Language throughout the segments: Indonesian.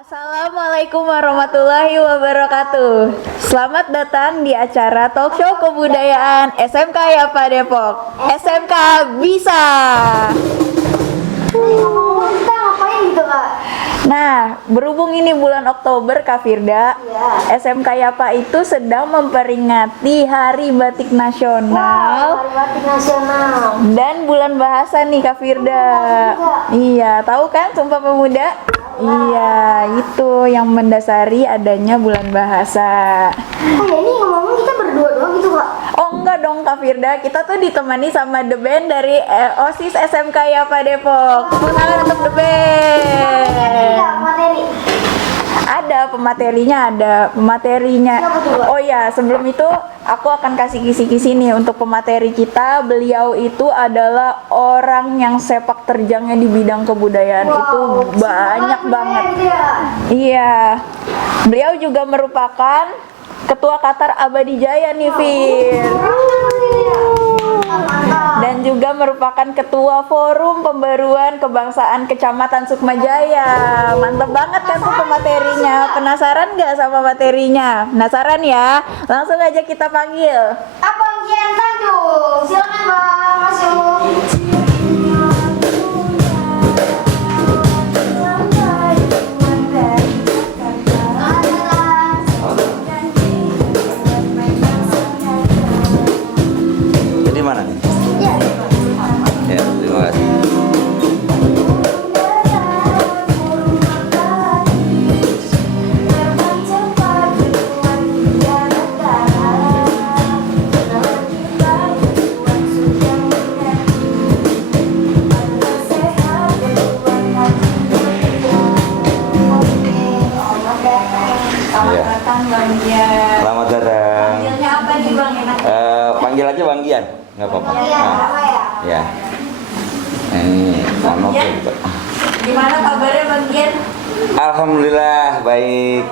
Assalamualaikum warahmatullahi wabarakatuh. Selamat datang di acara talk show kebudayaan SMK Yapa Depok. SMK bisa. Ngomong-ngomong kita ngapain gitu kak? Nah, berhubung ini bulan Oktober Kak Firda, Iya. SMK Yapa itu sedang memperingati Hari Batik Nasional Hari Batik Nasional. dan bulan bahasa nih Kak Firda. Iya, tahu kan Sumpah Pemuda? Iya, itu yang mendasari adanya bulan bahasa. Oh ya ini ngomong-ngomong kita berdua doang gitu kak? Oh enggak dong Kak Firda, kita tuh ditemani sama the band dari OSIS SMK Yapa Depok. Tepuk tangan untuk the band. Iya materi. Ada pematerinya. Siapa tuh, Mbak? Oh ya, sebelum itu aku akan kasih kisi-kisi nih untuk pemateri kita. Beliau itu adalah orang yang sepak terjangnya di bidang kebudayaan itu banyak banget. Ya. Iya. Beliau juga merupakan Ketua Qatar Abadi Jaya nih, Fir. Dan juga merupakan Ketua Forum Pembaruan Kebangsaan Kecamatan Sukmajaya. Mantap banget kan tuh pematerinya. Penasaran nggak sama materinya? Penasaran ya? Langsung aja kita panggil. Abang Gian Tanjung, silakan bang masuk. Jadi mana nih? Ya. Ya, terima kasih. Selamat datang Bang Gian. Selamat datang. Panggilnya apa nih Bang? Enak. Panggil aja Bang Gian, nggak apa-apa. Iya, apa ya? Ya. Ini, mohon maaf ya, Pak. Gimana kabarnya Bang Gian? Alhamdulillah baik.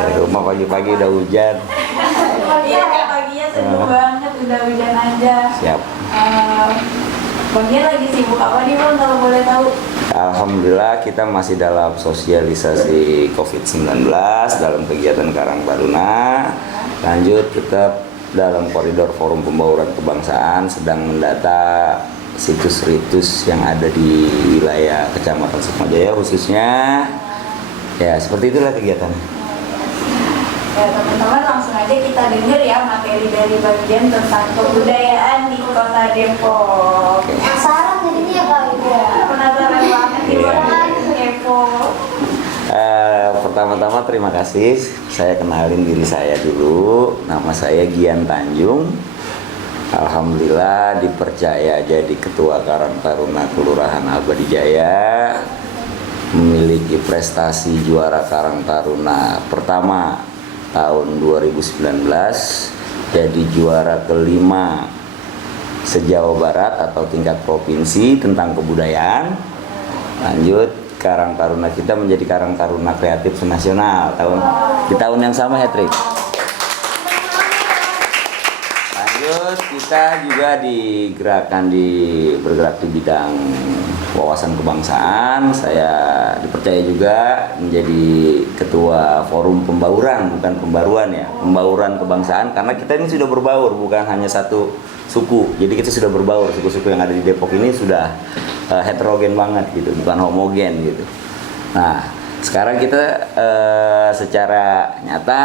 Dari rumah pagi-pagi udah hujan. Iya, paginya seru banget, udah hujan aja. Siap. Bang Gian lagi sibuk apa nih Bang kalau boleh tahu? Alhamdulillah kita masih dalam sosialisasi COVID-19 dalam kegiatan Karang Taruna. Lanjut tetap dalam koridor Forum Pembauran Kebangsaan sedang mendata situs-situs yang ada di wilayah Kecamatan Sukmajaya khususnya. Ya seperti itulah kegiatannya. Ya teman-teman langsung aja kita denger ya materi dari bagian tentang kebudayaan di Kota Depok. Penasaran jadinya ya kak itu ya. Penasaran banget nih Iya. Bang, kepo. Pertama-tama terima kasih. Saya kenalin diri saya dulu. Nama saya Gian Tanjung. Alhamdulillah dipercaya jadi Ketua Karang Taruna Kelurahan Abadi Jaya. Memiliki prestasi juara Karang Taruna pertama tahun 2019. Jadi juara kelima se-Jawa Barat atau tingkat provinsi tentang kebudayaan. Lanjut Karang Taruna kita menjadi Karang Taruna Kreatif Nasional di tahun yang sama, hat-trick. Lanjut kita juga bergerak di bidang wawasan kebangsaan. Saya dipercaya juga menjadi ketua Forum Pembauran, bukan pembaruan ya, Pembauran Kebangsaan, karena kita ini sudah berbaur, bukan hanya satu suku. Jadi kita sudah berbaur, suku-suku yang ada di Depok ini sudah heterogen banget gitu, bukan homogen gitu. Nah, sekarang kita secara nyata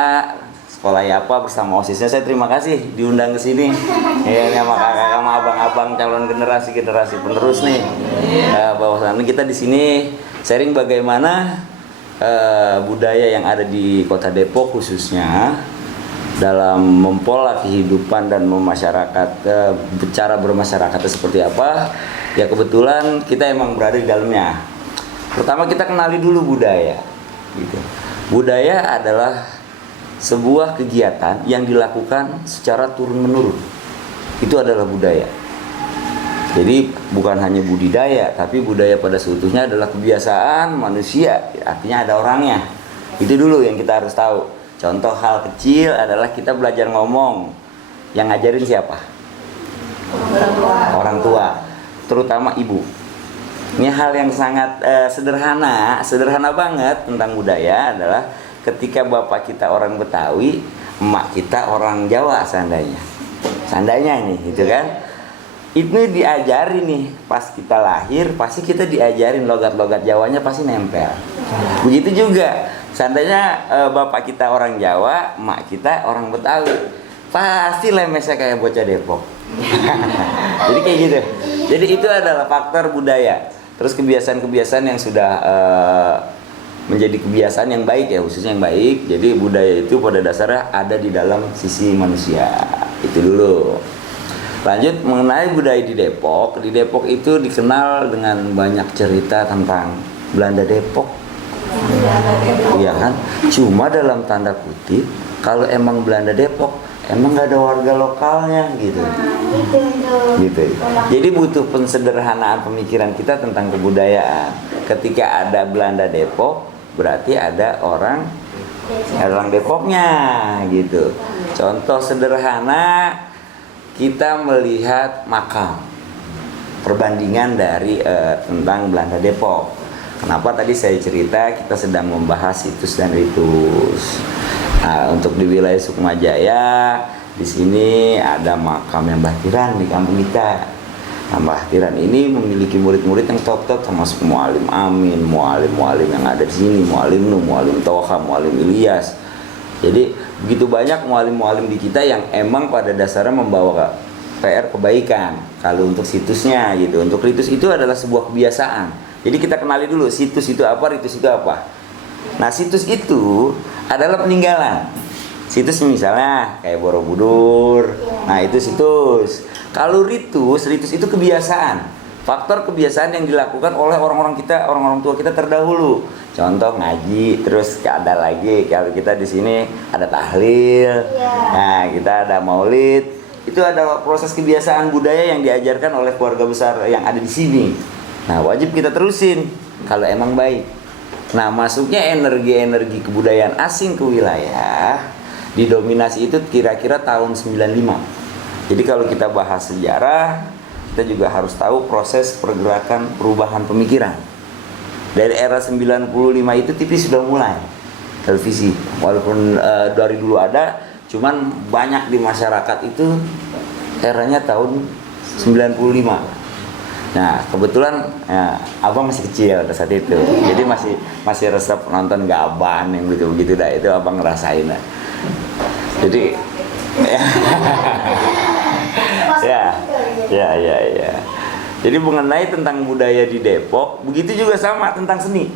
Sekolah Yapa bersama OSISnya, saya terima kasih diundang ke sini. Ya, ini sama kakak sama abang-abang calon generasi penerus nih. Bahwasannya kita di sini sharing bagaimana budaya yang ada di Kota Depok khususnya dalam mempola kehidupan dan cara bermasyarakatnya seperti apa. Ya kebetulan kita emang berada di dalamnya. Pertama kita kenali dulu budaya gitu. Budaya adalah sebuah kegiatan yang dilakukan secara turun-menurun. Itu adalah budaya. Jadi bukan hanya budidaya, tapi budaya pada seutuhnya adalah kebiasaan manusia, artinya ada orangnya. Itu dulu yang kita harus tahu. Contoh hal kecil adalah kita belajar ngomong. Yang ngajarin siapa? Orang tua, terutama ibu. Ini hal yang sangat sederhana banget tentang budaya adalah ketika bapak kita orang Betawi, emak kita orang Jawa seandainya nih, gitu kan? Itu diajari nih pas kita lahir, pasti kita diajarin logat-logat Jawanya pasti nempel. Begitu juga, seandainya bapak kita orang Jawa, emak kita orang Betawi, pasti lemesnya kayak bocah Depok. Jadi kayak gitu. Jadi itu adalah faktor budaya. Terus kebiasaan-kebiasaan yang sudah menjadi kebiasaan yang baik ya, khususnya yang baik. Jadi budaya itu pada dasarnya ada di dalam sisi manusia. Itu dulu. Lanjut mengenai budaya di Depok. Di Depok itu dikenal dengan banyak cerita tentang Belanda Depok. Iya kan? Cuma dalam tanda kutip, kalau emang Belanda Depok, emang nggak ada warga lokalnya gitu. Gitu. Jadi butuh pensederhanaan pemikiran kita tentang kebudayaan. Ketika ada Belanda Depok, berarti ada orang Depoknya gitu. Contoh sederhana, kita melihat makam, perbandingan dari tentang Belanda Depok. Kenapa tadi saya cerita kita sedang membahas situs dan ritus. Nah, untuk di wilayah Sukmajaya, di sini ada makam yang Mbah Tiran di kampung kita. Nah, Mbah Tiran ini memiliki murid-murid yang top-top, termasuk Mualim Amin, Mualim yang ada di sini, Mualim Nuh, Mualim Toha, Mualim Ilyas. Jadi begitu banyak mualim-mualim di kita yang emang pada dasarnya membawa PR kebaikan. Kalau untuk situsnya gitu, untuk ritus itu adalah sebuah kebiasaan. Jadi kita kenali dulu situs itu apa, ritus itu apa. Nah, situs itu adalah peninggalan. Situs misalnya kayak Borobudur. Nah, itu situs. Kalau ritus itu kebiasaan. Faktor kebiasaan yang dilakukan oleh orang-orang tua kita terdahulu. Contoh ngaji, terus ada lagi kalau kita di sini ada tahlil. Nah, kita ada maulid. Itu adalah proses kebiasaan budaya yang diajarkan oleh keluarga besar yang ada di sini. Nah, wajib kita terusin kalau emang baik. Nah, masuknya energi-energi kebudayaan asing ke wilayah didominasi itu kira-kira tahun 95. Jadi kalau kita bahas sejarah, kita juga harus tahu proses pergerakan perubahan pemikiran. Dari era 95 itu TV sudah mulai, televisi. Walaupun dari dulu ada, cuman banyak di masyarakat itu eranya tahun 95. Nah, kebetulan abang masih kecil pada saat itu, jadi masih resep nonton Gaban yang begitu dah, itu abang ngerasain dah. Jadi ya. Jadi mengenai tentang budaya di Depok, begitu juga sama tentang seni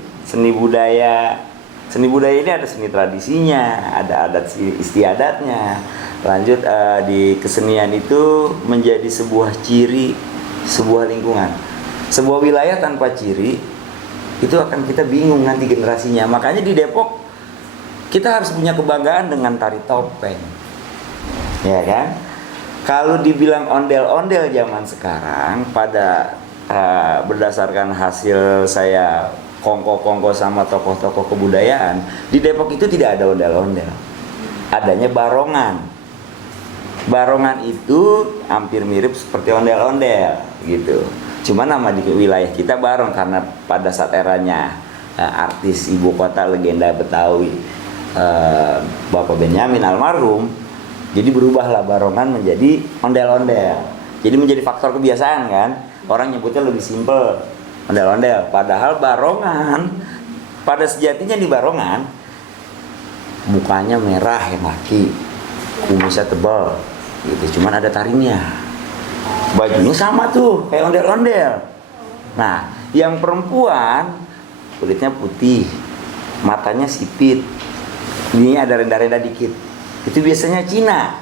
budaya. Seni budaya ini ada seni tradisinya, ada adat istiadatnya. Lanjut di kesenian itu menjadi sebuah ciri sebuah lingkungan. Sebuah wilayah tanpa ciri itu akan kita bingung nanti generasinya. Makanya di Depok kita harus punya kebanggaan dengan tari topeng. Ya kan? Kalau dibilang ondel-ondel zaman sekarang, pada berdasarkan hasil saya kongko-kongko sama tokoh-tokoh kebudayaan, di Depok itu tidak ada ondel-ondel. Adanya barongan. Barongan itu hampir mirip seperti ondel-ondel gitu. Cuma nama di wilayah kita barong karena pada saat eranya artis ibu kota legenda Betawi Bapak Benyamin almarhum, jadi berubahlah barongan menjadi ondel-ondel. Jadi menjadi faktor kebiasaan kan. Orang nyebutnya lebih simpel, ondel-ondel. Padahal barongan pada sejatinya di barongan mukanya merah yang laki, kumisnya tebal gitu, cuman ada taringnya. Bajunya sama tuh kayak ondel-ondel. Nah, yang perempuan kulitnya putih, matanya sipit, ini ada renda-renda dikit. Itu biasanya Cina.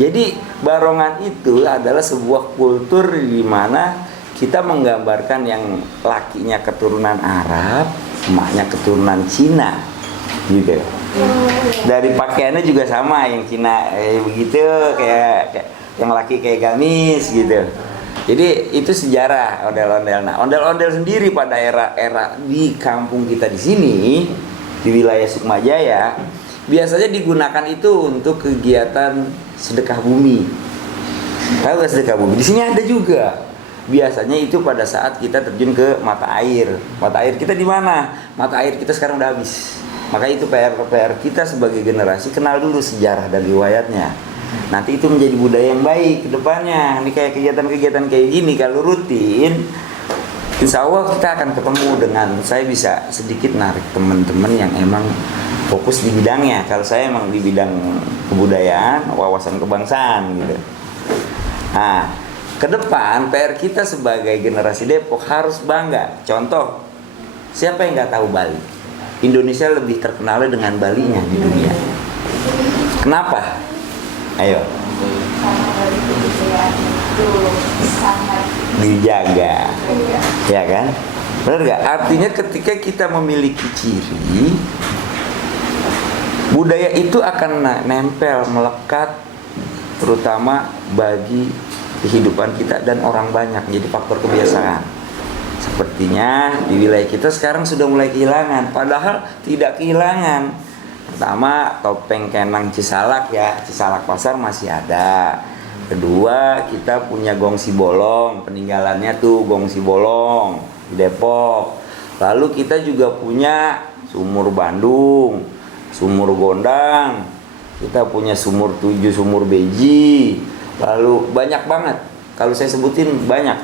Jadi barongan itu adalah sebuah kultur di mana kita menggambarkan yang lakinya keturunan Arab, emaknya keturunan Cina, gitu. Dari pakaiannya juga sama, yang Cina begitu, kayak yang laki kayak gamis gitu. Jadi itu sejarah ondel-ondel. Nah, ondel-ondel sendiri pada era di kampung kita di sini, di wilayah Sukmajaya, biasanya digunakan itu untuk kegiatan sedekah bumi. Tahu gak sedekah bumi? Di sini ada juga. biasanya itu pada saat kita terjun ke mata air. Mata air kita di mana? Mata air kita sekarang udah habis. Maka itu PR kita sebagai generasi, kenal dulu sejarah dan riwayatnya. Nanti itu menjadi budaya yang baik ke depannya. Ini kayak kegiatan-kegiatan kayak gini kalau rutin, insya Allah kita akan ketemu dengan, saya bisa sedikit narik teman-teman yang emang fokus di bidangnya. Kalau saya emang di bidang kebudayaan, wawasan kebangsaan gitu. Nah, ke depan PR kita sebagai generasi Depok harus bangga. Contoh, siapa yang nggak tahu Bali? Indonesia lebih terkenal dengan Balinya di dunia. Kenapa? Ayo. Dijaga, ya kan? Benar nggak? Artinya ketika kita memiliki ciri, budaya itu akan nempel, melekat, terutama bagi kehidupan kita dan orang banyak, jadi faktor kebiasaan. Sepertinya di wilayah kita sekarang sudah mulai kehilangan, padahal tidak kehilangan. Pertama, topeng Kenang Cisalak ya, Cisalak Pasar masih ada. Kedua, kita punya Gong Sibolong, peninggalannya tuh Gong Sibolong di Depok. Lalu kita juga punya Sumur Bandung, Sumur Gondang, kita punya Sumur 7, Sumur Beji. Lalu banyak banget, kalau saya sebutin banyak.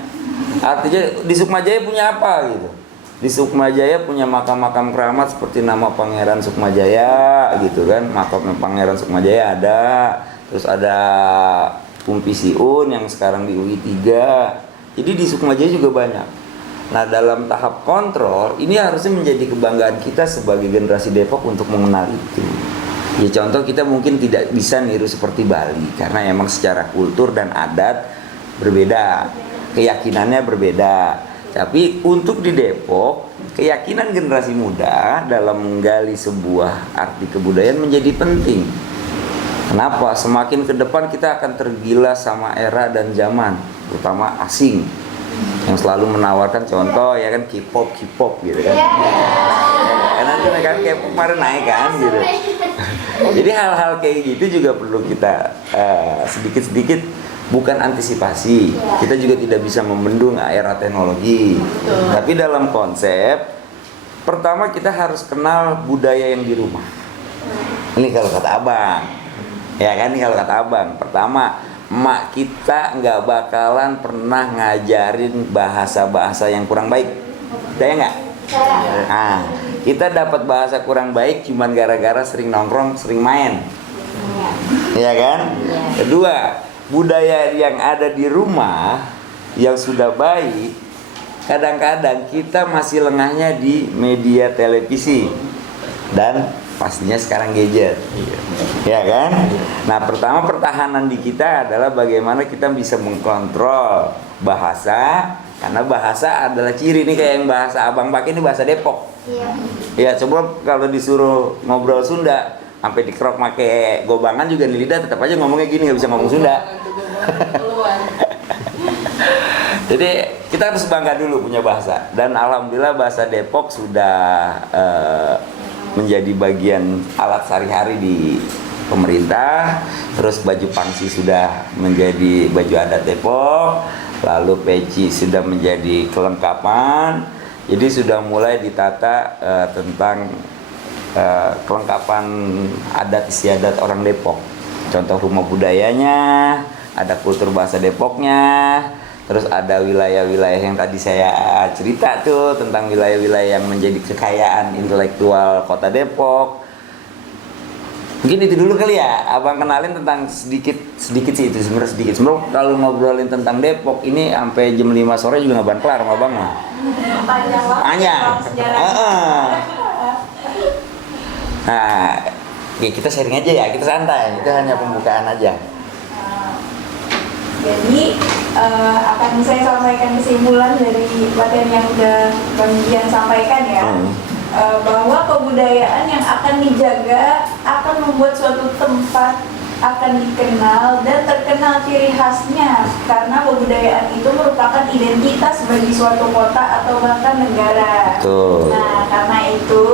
Artinya di Sukmajaya punya apa gitu? Di Sukmajaya punya makam-makam keramat seperti nama Pangeran Sukmajaya gitu kan. Makam Pangeran Sukmajaya ada. Terus ada Kumpi Siun yang sekarang di UI 3. Jadi di Sukmajaya juga banyak. Nah, dalam tahap kontrol ini harusnya menjadi kebanggaan kita sebagai generasi Depok untuk mengenal itu. Ya contoh, kita mungkin tidak bisa niru seperti Bali karena emang secara kultur dan adat berbeda, keyakinannya berbeda. Tapi untuk di Depok, keyakinan generasi muda dalam menggali sebuah arti kebudayaan menjadi penting. Kenapa? Semakin ke depan kita akan tergila sama era dan zaman, terutama asing yang selalu menawarkan contoh ya kan K-pop gitu kan. Karena itu kan K-pop kemarin naik kan gitu. Jadi hal-hal kayak gitu juga perlu kita sedikit-sedikit, bukan antisipasi. Kita juga tidak bisa membendung era teknologi. Tapi dalam konsep, pertama kita harus kenal budaya yang di rumah. Ini kalau kata abang, ya kan, ini kalau kata abang. Pertama, emak kita nggak bakalan pernah ngajarin bahasa-bahasa yang kurang baik. Percaya nggak? Nah, kita dapat bahasa kurang baik cuman gara-gara sering nongkrong, sering main. Iya kan? Kedua, budaya yang ada di rumah yang sudah baik, kadang-kadang kita masih lengahnya di media televisi dan pastinya sekarang gadget. Ya kan? Nah, pertama pertahanan di kita adalah bagaimana kita bisa mengkontrol bahasa, karena bahasa adalah ciri nih, kayak yang bahasa abang pakai ini bahasa Depok. Ya, coba kalau disuruh ngobrol Sunda sampai dikerok pakai gobangan juga di lidah tetap aja ngomongnya gini, nggak bisa ngomong Sunda. Jadi kita harus bangga dulu punya bahasa, dan alhamdulillah bahasa Depok sudah menjadi bagian alat sehari-hari di pemerintah. Terus baju pangsi sudah menjadi baju adat Depok, lalu peci sudah menjadi kelengkapan. Jadi sudah mulai ditata tentang kelengkapan adat istiadat orang Depok. Contoh rumah budayanya, ada kultur bahasa Depoknya. Terus ada wilayah-wilayah yang tadi saya cerita tuh, tentang wilayah-wilayah yang menjadi kekayaan intelektual kota Depok. Mungkin itu dulu kali ya, abang kenalin tentang sedikit sih itu, sebenarnya sedikit. Sebenarnya kalau ngobrolin tentang Depok ini sampai jam 5 sore juga nggak kelar sama abang mah. Panjang. Nah, ya kita sharing aja ya, kita santai, itu hanya pembukaan aja. Jadi akan saya sampaikan kesimpulan dari materi yang udah Bang Dian sampaikan ya, bahwa kebudayaan yang akan dijaga akan membuat suatu tempat akan dikenal dan terkenal ciri khasnya, karena kebudayaan itu merupakan identitas bagi suatu kota atau bahkan negara. Betul. Nah, karena itu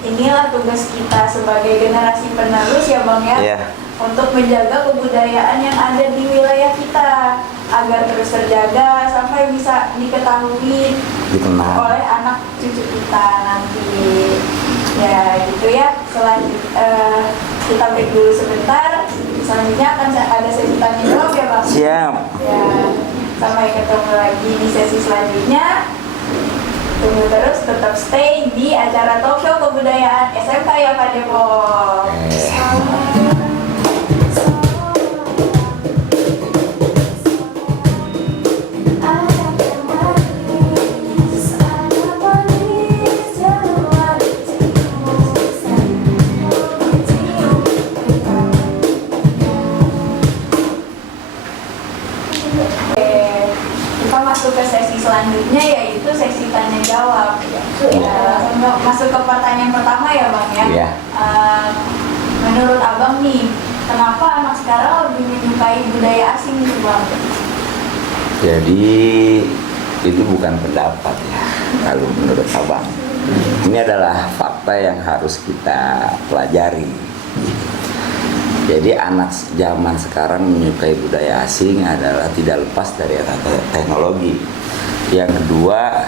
inilah tugas kita sebagai generasi penerus ya Bang ya. Iya. Untuk menjaga kebudayaan yang ada di wilayah kita agar terus terjaga sampai bisa diketahui Dikenal. oleh anak cucu kita nanti. Ya gitu ya. Kita break dulu sebentar. Selanjutnya akan ada sesi tanya jawab ya Bang. Siap. Ya, sampai ketemu lagi di sesi selanjutnya. Tunggu terus, tetap stay di acara talk show kebudayaan SMK Yafa Depok. Kita masuk ke sesi selanjutnya yaitu sesi tanya jawab. Ya, langsung masuk ke pertanyaan pertama ya Bang ya. Iya. Menurut Abang nih, kenapa anak sekarang lebih menyukai budaya asing nih Bang? Jadi itu bukan pendapat ya, kalau menurut Abang. Ini adalah fakta yang harus kita pelajari. Jadi anak zaman sekarang menyukai budaya asing adalah tidak lepas dari era teknologi. Yang kedua,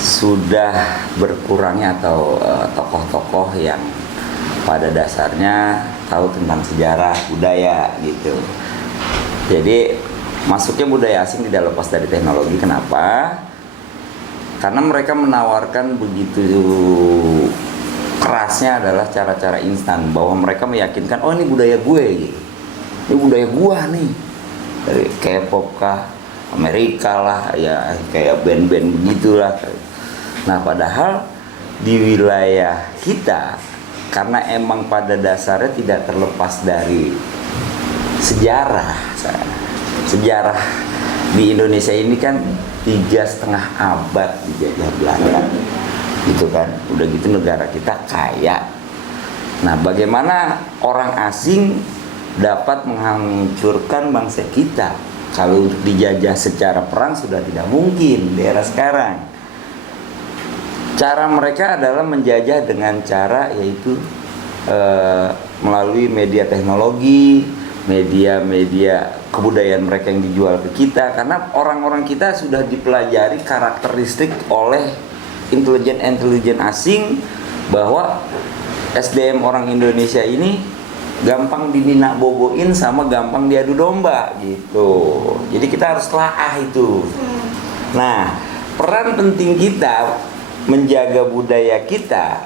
sudah berkurangnya atau tokoh-tokoh yang pada dasarnya tahu tentang sejarah budaya gitu. Jadi masuknya budaya asing tidak lepas dari teknologi. Kenapa? Karena mereka menawarkan begitu kerasnya adalah cara-cara instan, bahwa mereka meyakinkan, oh ini budaya gue gitu. Ini budaya gua nih. Dari K-pop kah, Amerika lah, ya kayak band-band begitulah. Nah, padahal di wilayah kita, karena emang pada dasarnya tidak terlepas dari sejarah. Sejarah di Indonesia ini kan 3,5 abad dijajah Belanda, gitu kan. Udah gitu negara kita kaya. Nah, bagaimana orang asing dapat menghancurkan bangsa kita? Kalau dijajah secara perang sudah tidak mungkin di era sekarang. Cara mereka adalah menjajah dengan cara yaitu melalui media teknologi, media kebudayaan mereka yang dijual ke kita, karena orang-orang kita sudah dipelajari karakteristik oleh intelijen asing bahwa SDM orang Indonesia ini gampang dinina boboin sama gampang diadu domba gitu. Jadi kita harus telaah itu. Nah, peran penting kita menjaga budaya kita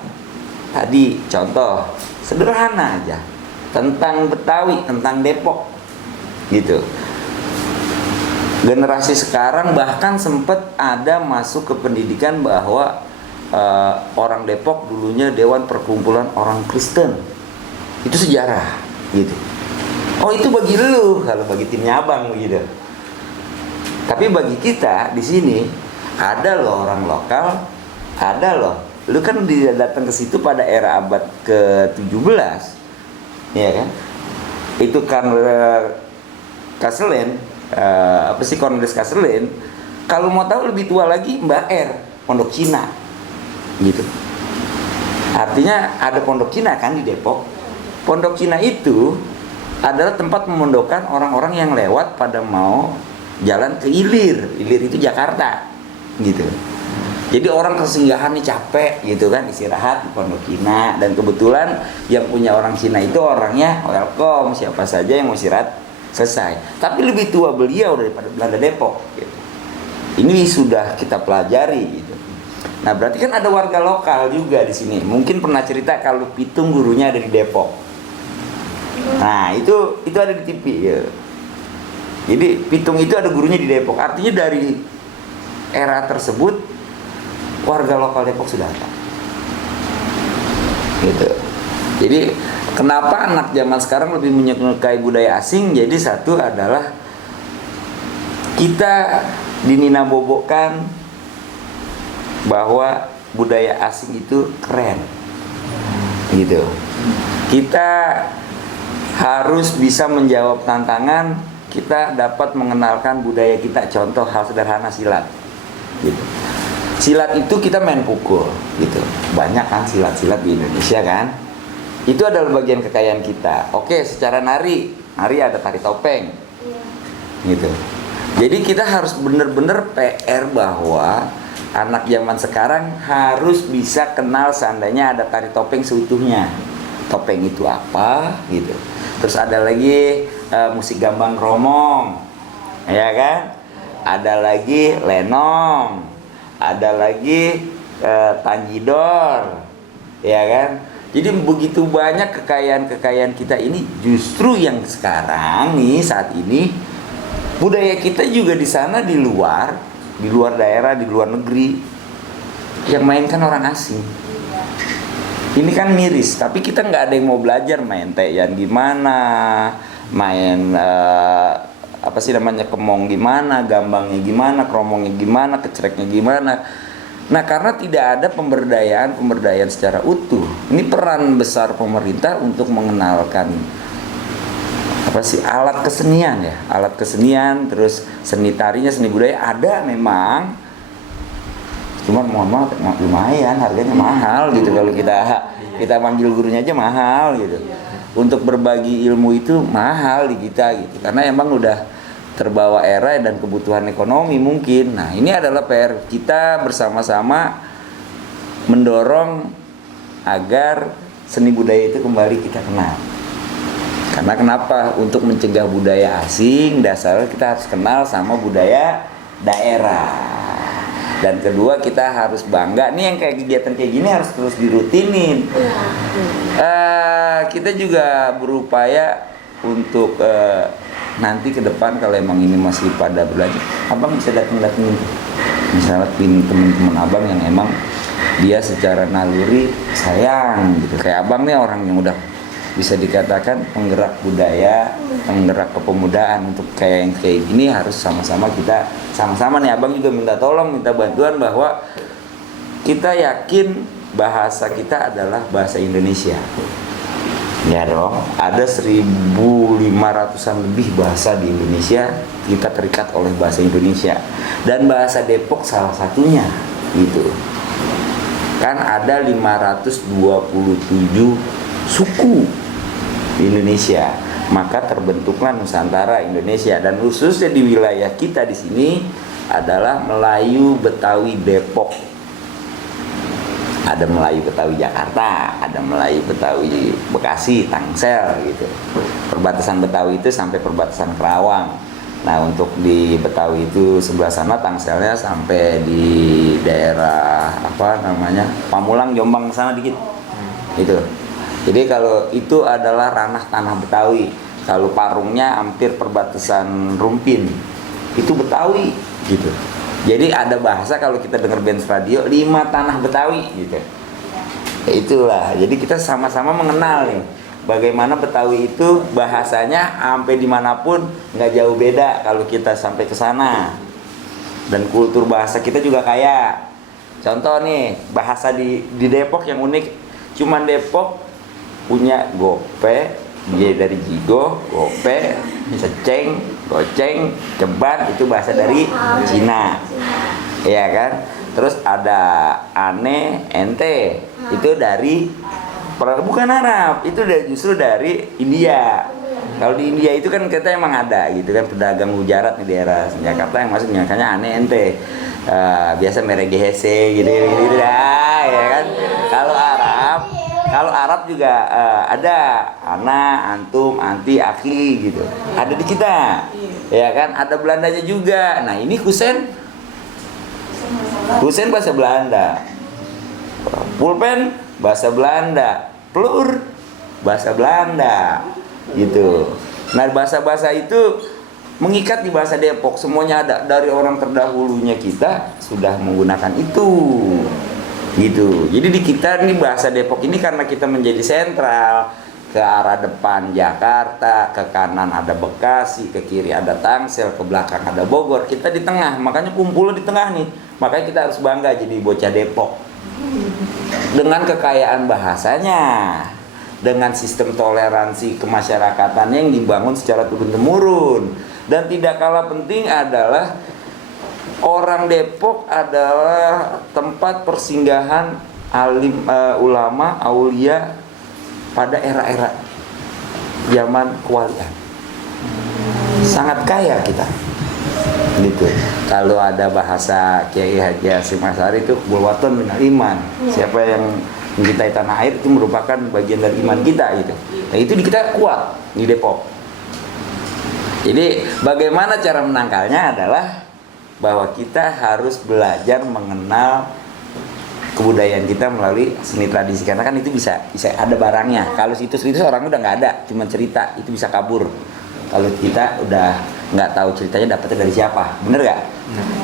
tadi contoh sederhana aja tentang Betawi, tentang Depok gitu. Generasi sekarang bahkan sempat ada masuk ke pendidikan bahwa orang Depok dulunya Dewan Perkumpulan Orang Kristen. Itu sejarah gitu. Oh, itu bagi lu, kalau bagi timnya Abang begitu. Tapi bagi kita di sini ada loh orang lokal, ada loh. Lu kan datang ke situ pada era abad ke-17. Ya kan? Itu kan Kaselen, apa sih Cornelis Kaselen? Kalau mau tahu lebih tua lagi Mbak R, Pondok Cina. Gitu. Artinya ada Pondok Cina kan di Depok. Pondok Cina itu adalah tempat memondokkan orang-orang yang lewat pada mau jalan ke Ilir. Ilir itu Jakarta. Gitu. Jadi orang kesinggahan nih capek gitu kan, istirahat di Pondok Cina, dan kebetulan yang punya orang Cina itu orangnya welcome siapa saja yang mau istirahat selesai. Tapi lebih tua beliau daripada Belanda Depok gitu. Ini sudah kita pelajari gitu. Nah, berarti kan ada warga lokal juga di sini. Mungkin pernah cerita kalau Pitung gurunya ada di Depok. Nah, itu ada di TV ya. Jadi Pitung itu ada gurunya di Depok. Artinya dari era tersebut warga lokal Depok sudah ada. Gitu. Jadi kenapa anak zaman sekarang lebih menyukai budaya asing? Jadi satu adalah kita dininabobokan bahwa budaya asing itu keren. Gitu. Kita harus bisa menjawab tantangan, kita dapat mengenalkan budaya kita. Contoh hal sederhana silat. Gitu. Silat itu kita main pukul gitu. banyak kan silat-silat di Indonesia kan. Itu adalah bagian kekayaan kita. Oke, secara nari ada tari topeng. Gitu. Jadi kita harus benar-benar PR bahwa anak zaman sekarang harus bisa kenal seandainya ada tari topeng seutuhnya. Topeng itu apa gitu. Terus ada lagi musik gambang kromong. Ya kan? Ada lagi lenong. Ada lagi tanjidor. Ya kan? Jadi begitu banyak kekayaan-kekayaan kita ini, justru yang sekarang nih saat ini budaya kita juga di sana di luar daerah, di luar negeri yang mainkan orang asing. Ini kan miris, tapi kita nggak ada yang mau belajar main teyan gimana, main apa sih namanya kemong gimana, gambangnya gimana, kromongnya gimana, kecreknya gimana. Nah, karena tidak ada pemberdayaan secara utuh. Ini peran besar pemerintah untuk mengenalkan apa sih alat kesenian, terus seni tarinya, seni budaya ada memang. Cuman mohon maaf lumayan harganya mahal gitu kalau kita manggil gurunya aja mahal gitu. Untuk berbagi ilmu itu mahal di kita gitu. Karena emang udah terbawa era dan kebutuhan ekonomi mungkin. Nah, ini adalah PR kita bersama-sama mendorong agar seni budaya itu kembali kita kenal. Karena kenapa? Untuk mencegah budaya asing, dasarnya kita harus kenal sama budaya daerah. Dan kedua, kita harus bangga. Nih yang kayak kegiatan kayak gini harus terus dirutinin. Kita juga berupaya untuk nanti ke depan kalau emang ini masih pada belajar, abang bisa datengin misalnya teman-teman abang yang emang dia secara naluri sayang gitu, kayak abang nih orang yang udah bisa dikatakan penggerak budaya, penggerak kepemudaan. Untuk kayak yang kayak gini harus sama-sama nih, abang juga minta bantuan bahwa kita yakin bahasa kita adalah bahasa Indonesia. Ya dong, ada 1.500-an lebih bahasa di Indonesia, kita terikat oleh bahasa Indonesia. Dan bahasa Depok salah satunya gitu. Kan ada 527 suku di Indonesia. Maka terbentuklah Nusantara Indonesia, dan khususnya di wilayah kita di sini adalah Melayu Betawi Depok. Ada Melayu Betawi Jakarta, ada Melayu Betawi Bekasi, Tangsel gitu. Perbatasan Betawi itu sampai perbatasan Kerawang. Nah, untuk di Betawi itu sebelah sana Tangselnya sampai di daerah Pamulang, Jombang sana dikit. Itu. Jadi kalau itu adalah ranah tanah Betawi. Kalau Parungnya hampir perbatasan Rumpin. Itu Betawi gitu. Jadi ada bahasa kalau kita dengar Benz Radio 5 tanah Betawi gitu. Ya itulah. Jadi kita sama-sama mengenal nih bagaimana Betawi itu bahasanya sampai dimanapun nggak jauh beda kalau kita sampai ke sana. Dan kultur bahasa kita juga kaya. Contoh nih bahasa di Depok yang unik. Cuman Depok punya gope, dia dari jigo, gope, seceng, goceng, cebat, itu bahasa dari Cina, ya kan? Terus ada ane, ente, itu dari bukan Arab, itu justru dari India. Kalau di India itu kan kita emang ada gitu kan, pedagang Gujarat di daerah Jakarta yang masuk makanya ane, ente, biasa meregehese gitu dah, ya kan? Kalau Arab juga ada ana, antum, anti, akhi gitu. Ada di kita. Ya kan? Ada Belandanya juga. Nah, ini Husen bahasa Belanda. Pulpen bahasa Belanda. Pelur bahasa Belanda. Gitu. Nah, bahasa-bahasa itu mengikat di bahasa Depok. Semuanya ada. Dari orang terdahulunya kita sudah menggunakan itu. Gitu. Jadi di kita nih bahasa Depok ini karena kita menjadi sentral, ke arah depan Jakarta, ke kanan ada Bekasi, ke kiri ada Tangsel, ke belakang ada Bogor, kita di tengah, makanya kumpul di tengah nih. Makanya kita harus bangga jadi bocah Depok. Dengan kekayaan bahasanya, dengan sistem toleransi kemasyarakatan yang dibangun secara turun-temurun. Dan tidak kalah penting adalah orang Depok adalah tempat persinggahan alim, ulama, aulia pada era-era zaman kewalian. Sangat kaya kita. Gitu. Kalau ada bahasa Kiai Haji Hasyim Asy'ari itu bulwatun minal iman. Siapa yang mencintai tanah air itu merupakan bagian dari iman kita gitu. Nah, itu di kita kuat di Depok. Jadi bagaimana cara menangkalnya adalah bahwa kita harus belajar mengenal kebudayaan kita melalui seni tradisi, karena kan itu bisa ada barangnya. Kalau situs-situs orang udah nggak ada, cuma cerita, itu bisa kabur. Kalau kita udah nggak tahu ceritanya dapetnya dari siapa, bener nggak?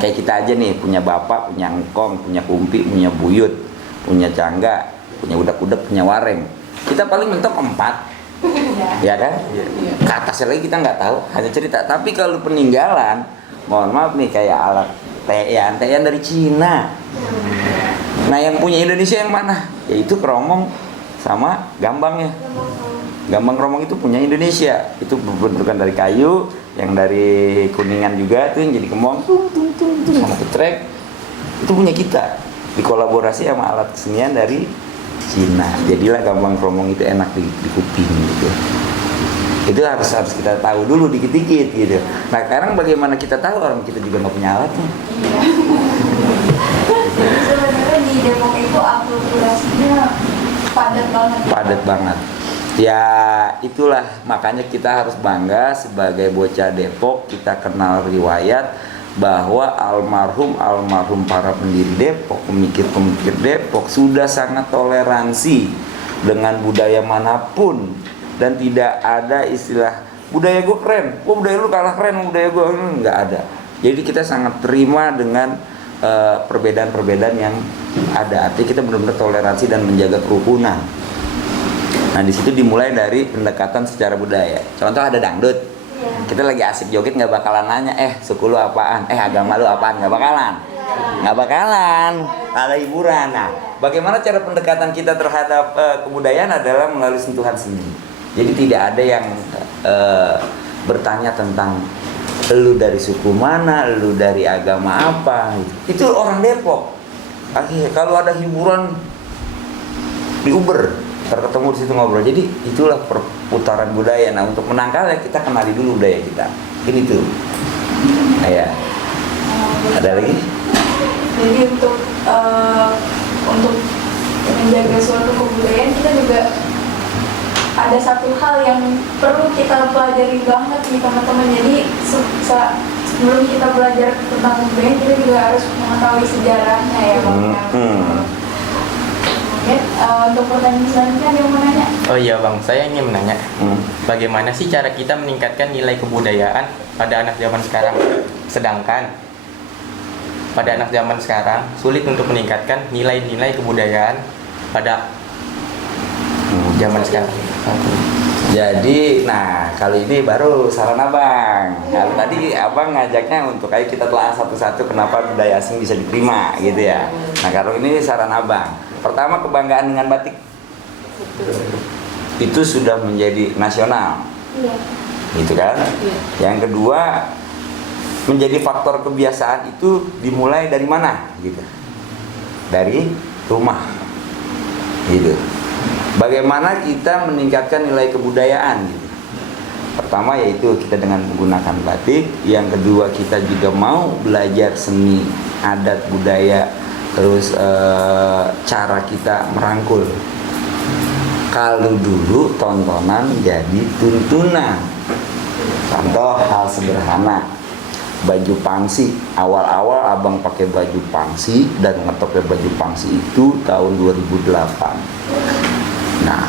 Kayak kita aja nih, punya bapak, punya engkong, punya kumpi, punya buyut, punya cangga, punya udak-udak, punya wareng. Kita paling mentok 4, ya kan? Ke atasnya lagi kita nggak tahu, hanya cerita. Tapi kalau peninggalan, mohon maaf nih, kayak alat teyan dari Cina. Nah, yang punya Indonesia yang mana? Yaitu keromong sama gambangnya. Gambang keromong itu punya Indonesia. Itu berbentukan dari kayu, yang dari Kuningan juga itu yang jadi kemong, sama getrek. Itu punya kita. Dikolaborasi sama alat kesenian dari Cina. Jadilah gambang keromong itu enak di kuping gitu. Itu harus kita tahu dulu dikit-dikit gitu. Nah, sekarang bagaimana kita tahu, orang kita juga nggak punya alatnya. Sebenarnya di Depok itu akulturasinya padat banget. Padat banget. Ya itulah makanya kita harus bangga sebagai bocah Depok. Kita kenal riwayat bahwa almarhum para pendiri Depok, pemikir-pemikir Depok sudah sangat toleransi dengan budaya manapun, dan tidak ada istilah budaya gue keren, budaya lu kalah keren, budaya gue nggak ada. Jadi kita sangat terima dengan perbedaan-perbedaan yang ada. Artinya kita benar-benar toleransi dan menjaga kerukunan. Nah, di situ dimulai dari pendekatan secara budaya. Contoh ada dangdut. Kita lagi asik joget, nggak bakalan nanya, suku lu apaan, agama lu apaan, nggak bakalan. Nggak bakalan. Ada hiburan. Nah, bagaimana cara pendekatan kita terhadap kebudayaan adalah melalui sentuhan seni. Jadi tidak ada yang bertanya tentang lu dari suku mana, lu dari agama apa, itu orang Depok. Akhirnya kalau ada hiburan di Uber, ketemu di situ ngobrol. Jadi itulah perputaran budaya. Nah, untuk menangkalnya kita kenali dulu budaya kita. Ini tuh. Ya. Ada lagi? Jadi untuk menjaga suatu kebudayaan kita juga ada satu hal yang perlu kita pelajari banget nih teman-teman. Jadi sebelum kita belajar tentang kebudayaan, kita juga harus mengetahui sejarahnya ya Bang. Untuk pertanyaan selanjutnya dia mau nanya. Oh iya Bang, saya ingin menanya, bagaimana sih cara kita meningkatkan nilai kebudayaan pada anak zaman sekarang? Sedangkan pada anak zaman sekarang sulit untuk meningkatkan nilai-nilai kebudayaan pada zaman sekarang. Jadi, nah kali ini baru saran abang. Kalau tadi abang ngajaknya untuk ayo kita telah satu-satu kenapa budaya asing bisa diterima gitu ya. Nah, kalau ini saran abang. Pertama, kebanggaan dengan batik. Itu sudah menjadi nasional. Iya. Gitu kan? Yang kedua, menjadi faktor kebiasaan itu dimulai dari mana gitu. Dari rumah. Gitu. Bagaimana kita meningkatkan nilai kebudayaan gitu. Pertama yaitu kita dengan menggunakan batik. Yang kedua kita juga mau belajar seni, adat, budaya. Terus cara kita merangkul. Kalau dulu tontonan jadi tuntunan. Contoh hal sederhana, baju pangsi. Awal-awal abang pakai baju pangsi dan ngetopnya baju pangsi itu tahun 2008. Nah,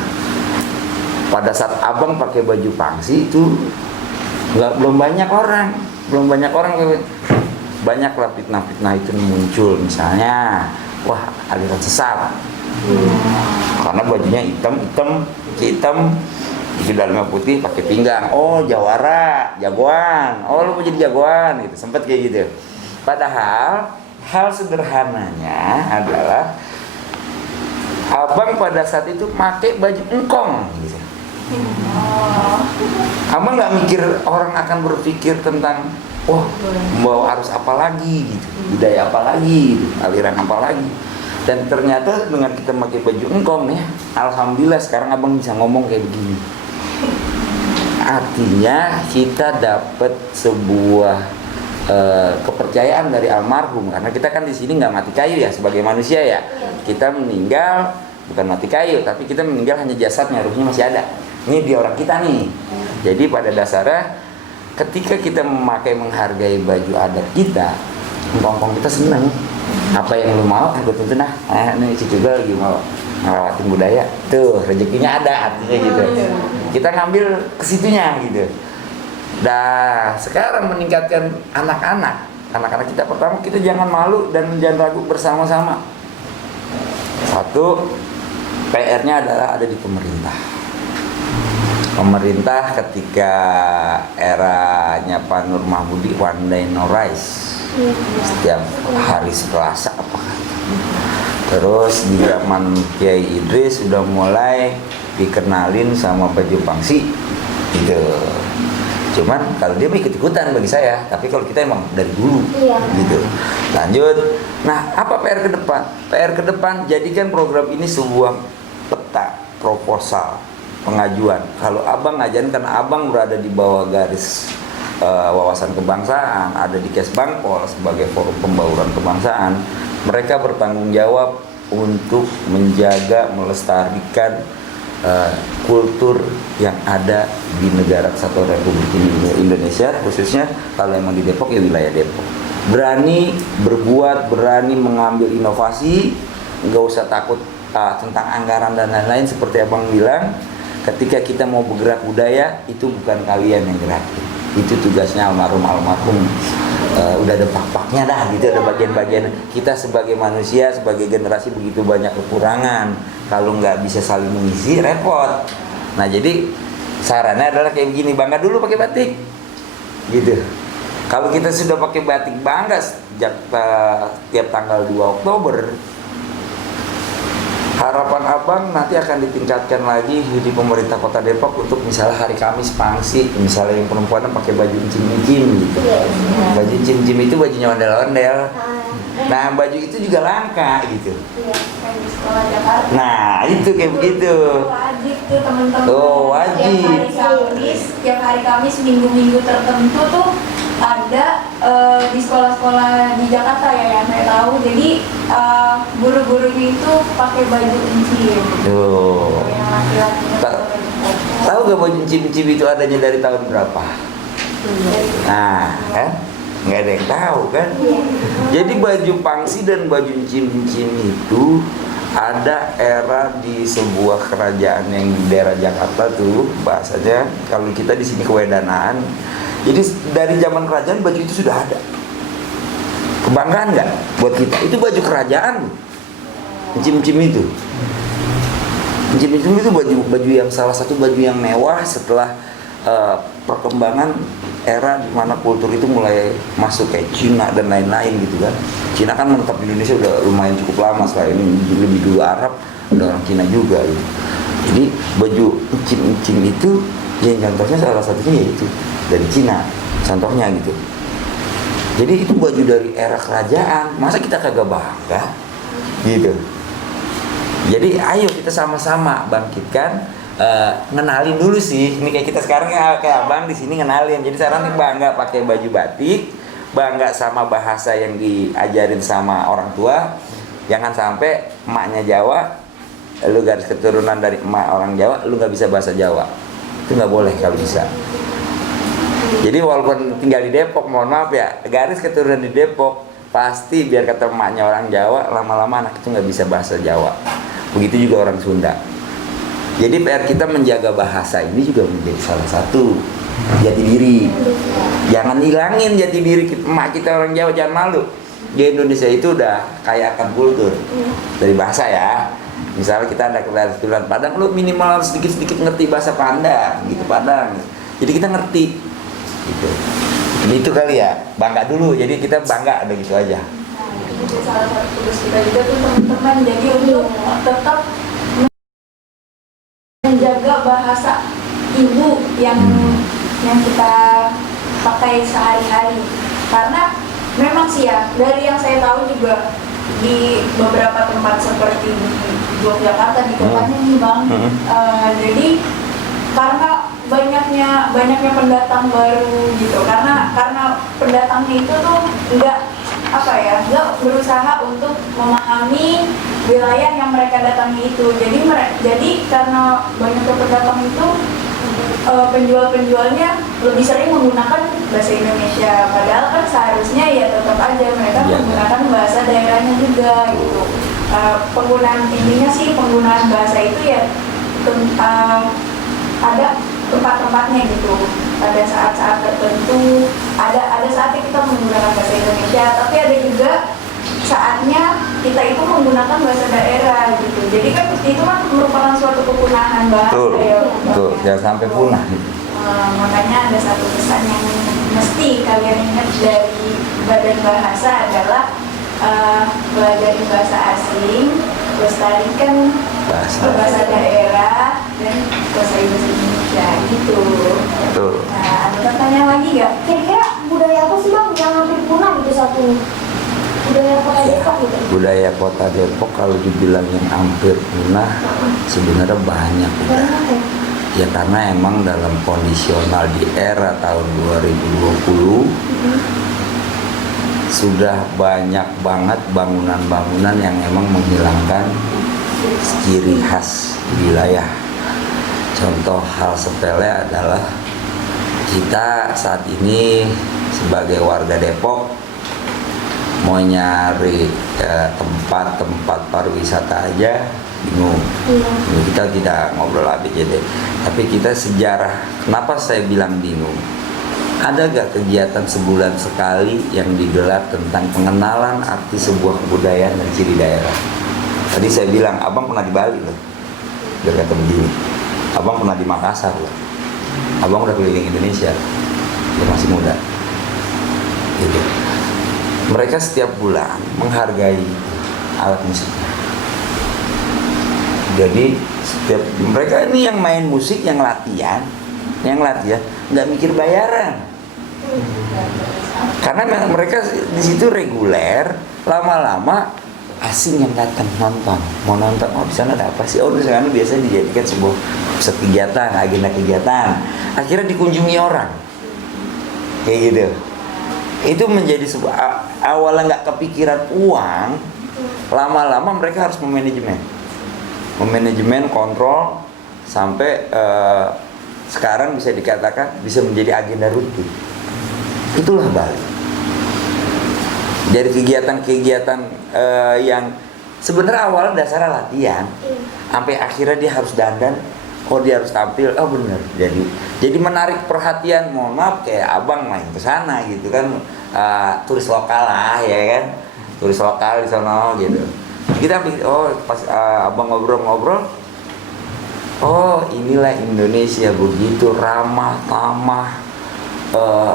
pada saat abang pakai baju pangsi itu belum banyak orang, banyaklah fitnah-fitnah itu muncul. Misalnya, wah aliran sesat, karena bajunya hitam, di dalamnya putih, pakai pinggang. Oh jawara, jagoan. Oh lu mau jadi jagoan, gitu. Sempet kayak gitu. Padahal hal sederhananya adalah abang pada saat itu pakai baju engkong gitu. Abang nggak mikir orang akan berpikir tentang wah membawa arus apa lagi gitu, budaya apa lagi gitu, aliran apa lagi. Dan ternyata dengan kita pakai baju engkong nih, alhamdulillah sekarang abang bisa ngomong kayak begini. Artinya kita dapat sebuah kepercayaan dari almarhum, karena kita kan di sini nggak mati kayu ya sebagai manusia ya. Kita meninggal bukan mati kayu, tapi kita meninggal hanya jasadnya, ruhnya masih ada. Ini dia orang kita nih. Jadi pada dasarnya ketika kita menghargai baju adat kita, empong-empong kita seneng. Apa yang lu mau, gue tuntun nah. Ini si juga lagi mau ngelawatin budaya. Tuh, rezekinya ada, artinya gitu. Kita ngambil ke situnya gitu. Nah, sekarang meningkatkan anak-anak kita, pertama kita jangan malu dan jangan ragu, bersama-sama. Satu, PR-nya adalah ada di pemerintah. Pemerintah ketika eranya Pak Nur Mahmudi One Day No Rice, setiap hari Selasa apakah. Terus di zaman Kiai Idris sudah mulai dikenalin sama baju pangsi gitu. Cuman kalau dia ikut-ikutan bagi saya, tapi kalau kita emang dari dulu gitu. Lanjut. Nah, apa PR ke depan? PR ke depan, jadikan program ini sebuah peta proposal pengajuan. Kalau abang ngajarin, karena abang berada di bawah garis wawasan kebangsaan, ada di Kesbangpol sebagai forum pembauran kebangsaan, mereka bertanggung jawab untuk menjaga, melestarikan kultur yang ada di negara kesatuan Republik Indonesia, khususnya kalau emang di Depok ya wilayah Depok. Berani berbuat, berani mengambil inovasi, nggak usah takut tentang anggaran dan lain-lain. Seperti abang bilang, ketika kita mau bergerak budaya, itu bukan kalian yang gerakin, itu tugasnya almarhum. Udah ada pak-paknya dah gitu, ada bagian-bagian. Kita sebagai manusia, sebagai generasi begitu banyak kekurangan, kalau nggak bisa saling mengisi repot. Nah, jadi sarannya adalah kayak begini, bangga dulu pakai batik gitu. Kalau kita sudah pakai batik bangga sejak tiap tanggal 2 Oktober, harapan abang nanti akan ditingkatkan lagi di pemerintah Kota Depok untuk misalnya hari Kamis pangsi, misalnya yang perempuan pakai baju incim-incim gitu. Baju incim-incim itu bajunya ondel-ondel. Nah, baju itu juga langka gitu. Kayak di sekolah Jakarta. Nah, itu kayak begitu. Wajib tuh teman-teman. Oh, wajib. Tiap hari Kamis minggu-minggu tertentu tuh ada di sekolah-sekolah di Jakarta ya yang saya tahu. Jadi guru-gurunya itu pakai baju incim. Tuh. Yang laki-lakinya pakai baju koko. Tahu gak baju incim-incim itu adanya dari tahun berapa? Nah, kan? Nggak ada yang tahu kan? Jadi baju pangsi dan baju incim-incim itu ada era di sebuah kerajaan yang di daerah Jakarta tuh, bahasanya kalau kita di sini kewedanaan. Jadi dari zaman kerajaan baju itu sudah ada. Kebanggaan nggak buat kita? Itu baju kerajaan, incim-incim itu. Incim-incim itu baju yang salah satu baju yang mewah setelah perkembangan era di mana kultur itu mulai masuk kayak Cina dan lain-lain gitu kan. Cina kan menetap di Indonesia udah lumayan cukup lama, selain lebih dulu Arab, udah orang Cina juga gitu. Jadi baju incim-incim itu yang contohnya salah satunya yaitu dari Cina, contohnya gitu. Jadi itu baju dari era kerajaan, masa kita kagak bangga gitu. Jadi ayo kita sama-sama bangkitkan. Ngenalin dulu sih, ini kayak kita sekarang ya, kayak abang di sini ngenalin. Jadi sekarang nih bangga pakai baju batik, bangga sama bahasa yang diajarin sama orang tua. Jangan sampai emaknya Jawa, lu garis keturunan dari emak orang Jawa, lu nggak bisa bahasa Jawa. Itu nggak boleh kalau bisa. Jadi walaupun tinggal di Depok, mohon maaf ya, garis keturunan di Depok, pasti biar kata emaknya orang Jawa, lama-lama anak itu nggak bisa bahasa Jawa. Begitu juga orang Sunda. Jadi PR kita menjaga bahasa ini juga menjadi salah satu jati diri. Jangan hilangin jati diri emak kita orang Jawa, jangan malu. Di Indonesia itu udah kaya akan kultur dari bahasa ya. Misalnya kita ada keturunan Padang, lu minimal harus sedikit-sedikit ngerti bahasa Padang gitu, Padang. Jadi kita ngerti gitu. Itu kali ya, bangga dulu. Jadi kita bangga, ada gitu aja. Nah, itu salah satu tugas kita juga tuh teman-teman. Jadi untuk tetap menjaga bahasa ibu yang kita pakai sehari-hari. Karena memang sih ya, dari yang saya tahu juga di beberapa tempat seperti di Yogyakarta, di kotanya nih Bang. Jadi karena banyaknya pendatang baru gitu, karena pendatangnya itu tuh nggak berusaha untuk memahami wilayah yang mereka datangi itu. Jadi karena banyaknya pendatang itu penjual-penjualnya lebih sering menggunakan bahasa Indonesia, padahal kan seharusnya ya tetap aja mereka menggunakan bahasa daerahnya juga gitu. Penggunaan bahasa itu ya ada tempat-tempatnya gitu. Ada saat-saat tertentu, ada saatnya kita menggunakan bahasa Indonesia, tapi ada juga saatnya kita itu menggunakan bahasa daerah gitu. Jadi kan itu kan merupakan suatu kepunahan bahasa. Betul, jangan sampai punah. Makanya ada satu pesan yang mesti kalian ingat dari Badan Bahasa adalah belajar bahasa asing, lestarikan bahasa daerah dan bahasa Indonesia gitu. Betul. Nah, ada pertanyaan lagi nggak? Kira-kira budaya apa sih Bang yang hampir punah gitu saat ini? Budaya kota Depok gitu. Budaya kota Depok kalau dibilang yang hampir punah sebenarnya banyak udah. Ya karena emang dalam kondisional di era tahun 2020 sudah banyak banget bangunan-bangunan yang emang menghilangkan ciri khas wilayah. Contoh hal sepele adalah kita saat ini sebagai warga Depok mau nyari tempat-tempat pariwisata aja bingung. Kita tidak ngobrol ABCD, tapi kita sejarah. Kenapa saya bilang bingung? Ada gak kegiatan sebulan sekali yang digelar tentang pengenalan arti sebuah kebudayaan dan ciri daerah? Tadi saya bilang, abang pernah di Bali loh. Dia kata begini, abang pernah di Makassar loh. Abang udah keliling Indonesia, dia masih muda. Gitu. Mereka setiap bulan menghargai alat musiknya. Jadi setiap mereka ini yang main musik, yang latihan nggak mikir bayaran. Karena mereka di situ reguler, lama-lama asing yang datang nonton, mau nonton, oh di sana ada apa sih? Oh di sana biasanya dijadikan sebuah pusat kegiatan, agenda kegiatan. Akhirnya dikunjungi orang, kayak gitu. Itu menjadi sebuah awalnya nggak kepikiran uang, lama-lama mereka harus memanajemen, kontrol sampai sekarang bisa dikatakan bisa menjadi agenda rutin. Itulah Bali. Dari kegiatan-kegiatan yang sebenarnya awal dasarnya latihan, sampai akhirnya dia harus dandan, oh dia harus tampil, oh bener. Jadi menarik perhatian. Mohon maaf kayak abang main ke sana gitu kan, turis lokal lah ya kan, turis lokal di sana gitu. Kita pas abang ngobrol-ngobrol, oh inilah Indonesia, begitu ramah tamah.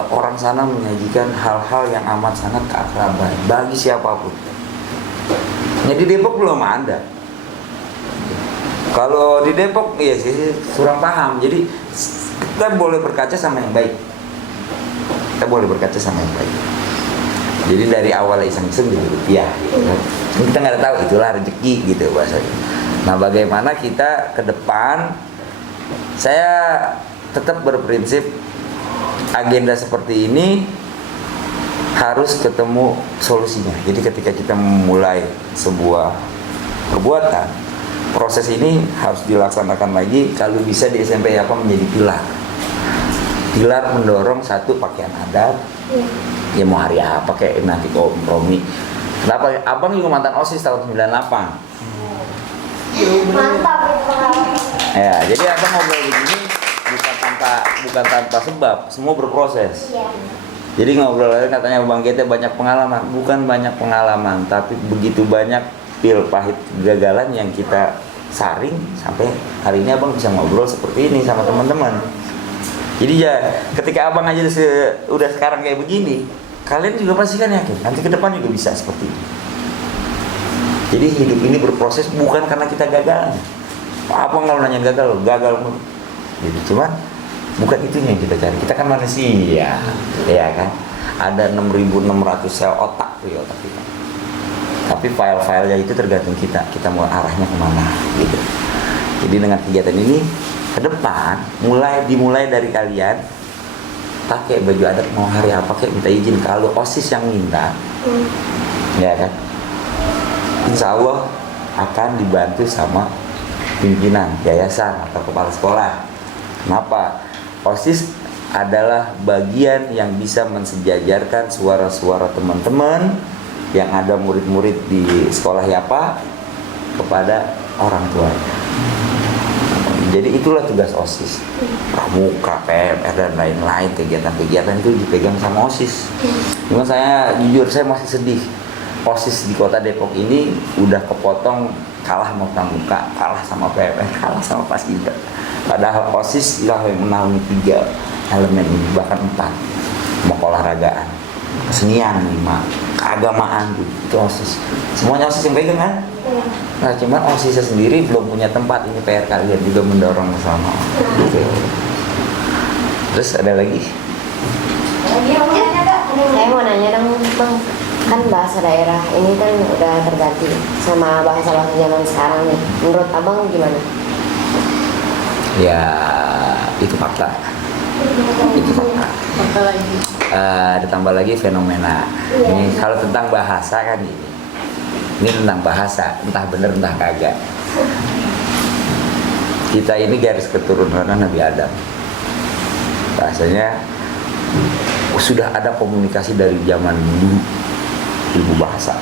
Orang sana menyajikan hal-hal yang amat sangat keakraban bagi siapapun. Jadi Depok belum ada. Kalau di Depok ya sih kurang paham. Jadi kita boleh berkaca sama yang baik. Jadi dari awal iseng-iseng jadi rupiah gitu kan. Kita nggak tahu itulah rezeki gitu bahasanya. Nah bagaimana kita ke depan, saya tetap berprinsip agenda seperti ini harus ketemu solusinya. Jadi ketika kita memulai sebuah perbuatan, proses ini harus dilaksanakan lagi. Kalau bisa di SMP apa menjadi pilar mendorong satu pakaian adat. Ya mau hari apa kayak nanti kompromi. Kenapa? Abang juga mantan OSIS tahun 98. Mantap itu pengalaman. Ya, jadi abang ngobrol begini bukan tanpa sebab, semua berproses. Iya. Jadi ngobrol lagi katanya Bang Gete banyak pengalaman, bukan banyak pengalaman, tapi begitu banyak pil pahit kegagalan yang kita saring sampai hari ini abang bisa ngobrol seperti ini sama teman-teman. Jadi ya ketika abang aja udah sekarang kayak begini, kalian juga pasti kan yakin nanti ke depan juga bisa seperti ini. Jadi hidup ini berproses bukan karena kita gagal. Abang kalau nanya gagal mulu. Jadi cuma bukan itu yang kita cari. Kita kan manusia, ya kan? Ada 6.600 sel otak tuh ya otak kita. Tapi file-filenya itu tergantung kita mau arahnya kemana gitu. Jadi dengan kegiatan ini ke depan dimulai dari kalian pakai baju adat mau hari apa kayak minta izin. Kalau OSIS yang minta, ya kan, insya Allah akan dibantu sama pimpinan yayasan atau kepala sekolah. Kenapa? OSIS adalah bagian yang bisa mensejajarkan suara-suara teman-teman yang ada murid-murid di sekolah YAPA kepada orang tuanya. Jadi itulah tugas OSIS. Pramuka, PMR dan lain-lain kegiatan-kegiatan itu dipegang sama OSIS. Cuma saya jujur saya masih sedih. OSIS di Kota Depok ini udah kepotong kalah sama Pramuka, kalah sama PMR, kalah sama Paskibra. Padahal OSIS yang menaungi 3 elemen ini, bahkan 4. Mau olahragaan, kesenian 5, keagamaan itu OSIS. Semuanya OSIS yang pegang kan? Nah, cuman OSIS sendiri belum punya tempat. Ini PR kalian juga mendorong ke sana. Gitu. Terus ada lagi? Saya mau nanya dong Bang, kan bahasa daerah ini kan udah terganti sama bahasa-bahasa zaman sekarang nih. Menurut Abang gimana? Ya, itu fakta. Itu fakta. Apa lagi? Ditambah lagi fenomena. Ini kalau tentang bahasa kan ini tentang bahasa, entah bener entah kagak. Kita ini garis keturunan Nabi Adam. Bahasanya sudah ada komunikasi dari zaman dulu, ilmu bahasa.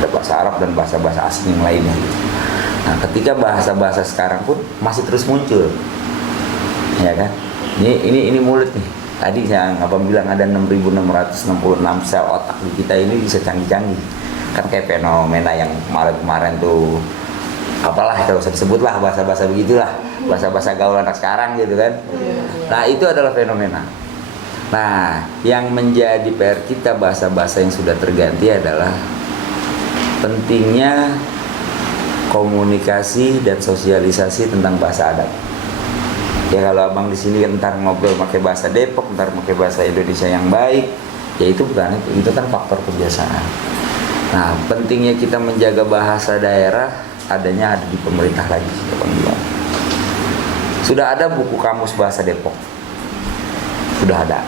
Ada bahasa Arab dan bahasa-bahasa asing yang lainnya gitu. Nah, ketika bahasa-bahasa sekarang pun masih terus muncul. Ya kan? Ini mulut nih. Tadi yang Abang bilang ada 6.666 sel otak di kita ini bisa canggih-canggih. Kan kayak fenomena yang kemarin tuh apalah kalau usah disebut lah bahasa-bahasa begitulah, bahasa-bahasa gaul anak sekarang gitu kan. Nah, itu adalah fenomena. Nah, yang menjadi PR kita bahasa-bahasa yang sudah terganti adalah pentingnya komunikasi dan sosialisasi tentang bahasa adat. Ya kalau Abang di sini ntar ngobrol pakai bahasa Depok, ntar pakai bahasa Indonesia yang baik, ya itu bukan itu kan faktor kebiasaan. Nah, pentingnya kita menjaga bahasa daerah ada di pemerintah lagi, Abang bilang. Sudah ada buku kamus bahasa Depok. Sudah ada.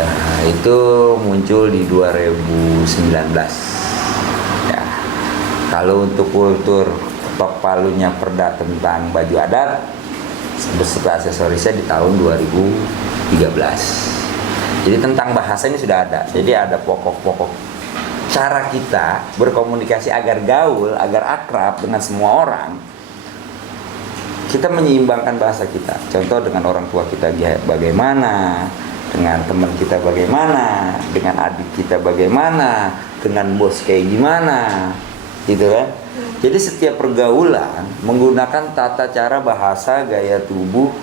Nah, itu muncul di 2019. Ya. Kalau untuk kultur ketok palunya Perda tentang baju adat beserta aksesorisnya di tahun 2013. Jadi tentang bahasa ini sudah ada. Jadi ada pokok-pokok cara kita berkomunikasi agar gaul, agar akrab dengan semua orang. Kita menyeimbangkan bahasa kita. Contoh dengan orang tua kita bagaimana, dengan teman kita bagaimana, dengan adik kita bagaimana, dengan bos kayak gimana, gitu kan? Jadi setiap pergaulan menggunakan tata cara bahasa, gaya tubuh,